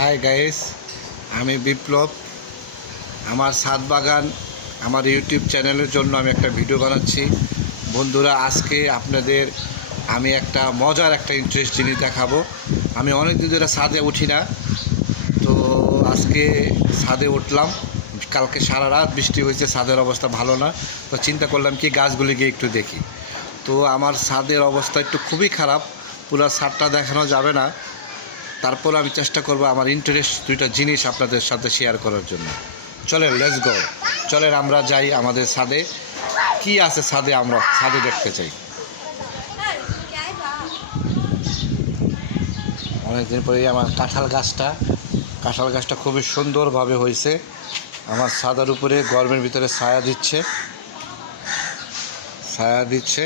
Hi guys, আমি বিপ্লব। আমার ছাদ বাগান আমার ইউটিউব চ্যানেলের জন্য আমি একটা ভিডিও বানাচ্ছি। বন্ধুরা, আজকে আপনাদের আমি একটা মজার একটা ইন্টারেস্ট জিনিস দেখাবো। আমি অনেক দিন ধরে ছাদে উঠি না, তো আজকে ছাদে উঠলাম। কালকে সারা রাত বৃষ্টি হয়েছে, ছাদের অবস্থা ভালো না, তো চিন্তা করলাম কি গাছগুলি গিয়ে একটু দেখি। তো আমার ছাদের অবস্থা একটু খুবই খারাপ, পুরো ছাদটা দেখানো যাবে না, তারপর আমি চেষ্টা করব আমার ইন্টারেস্ট দুইটা জিনিস আপনাদের সাথে শেয়ার করার জন্য। চলেন, লেটস গো। চলেন আমরা যাই আমাদের ছাদে, কি আছে ছাদে, আমরা ছাদে দেখতে চাই। অনেকদিন পরে আমার কাঁঠাল গাছটা খুবই সুন্দরভাবে হয়েছে। আমার ছাদের উপরে গরমের ভিতরে ছায়া দিচ্ছে।